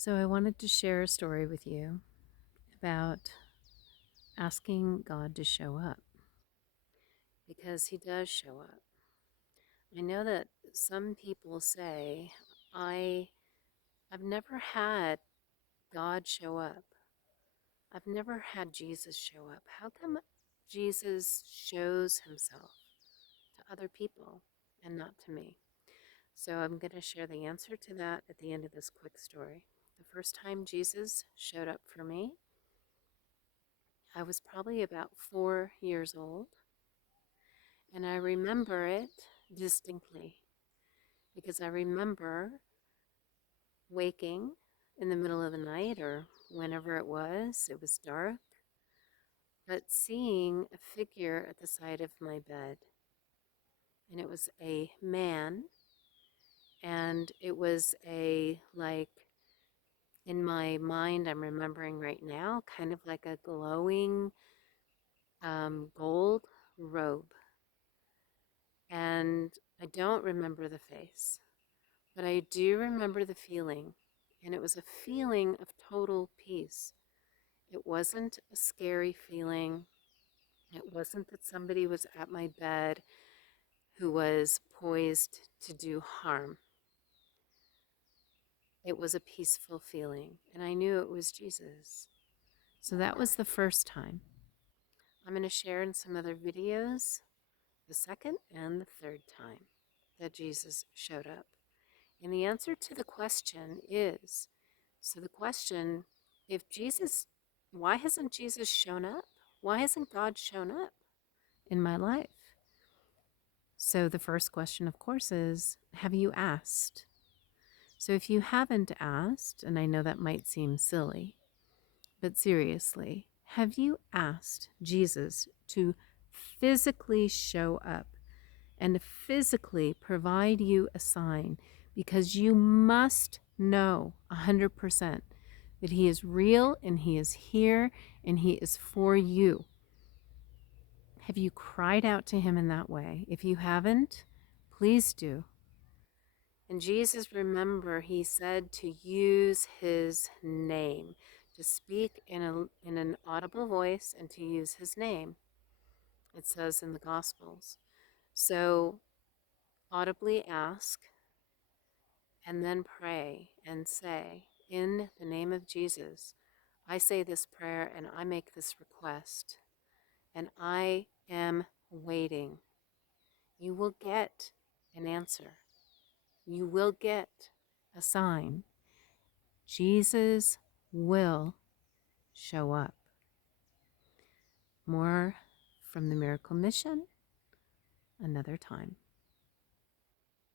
So, I wanted to share a story with you about asking God to show up because He does show up. I know that some people say, I, I've never had God show up. I've never had Jesus show up. How come Jesus shows Himself to other people and not to me? So, I'm going to share the answer to that at the end of this quick story. The first time Jesus showed up for me, I was probably about 4 years old, and I remember it distinctly because I remember waking in the middle of the night or whenever it was dark, but seeing a figure at the side of my bed. And it was a man, and it was in my mind, I'm remembering right now, kind of like a glowing gold robe. And I don't remember the face, but I do remember the feeling. And it was a feeling of total peace. It wasn't a scary feeling. It wasn't that somebody was at my bed who was poised to do harm. It was a peaceful feeling, and I knew it was Jesus. So that was the first time. I'm going to share in some other videos the second and the third time that Jesus showed up. And the answer to the question is, so the question, why hasn't Jesus shown up? Why hasn't God shown up in my life? So the first question, of course, is, have you asked? So if you haven't asked, and I know that might seem silly, but seriously, have you asked Jesus to physically show up and physically provide you a sign? Because you must know 100% that He is real and He is here and He is for you. Have you cried out to Him in that way? If you haven't, please do. And Jesus, remember, He said to use His name, to speak in an audible voice and to use His name. It says in the Gospels. So audibly ask and then pray and say, in the name of Jesus, I say this prayer and I make this request, and I am waiting. You will get an answer. You will get a sign. Jesus will show up. More from the Miracle Mission another time.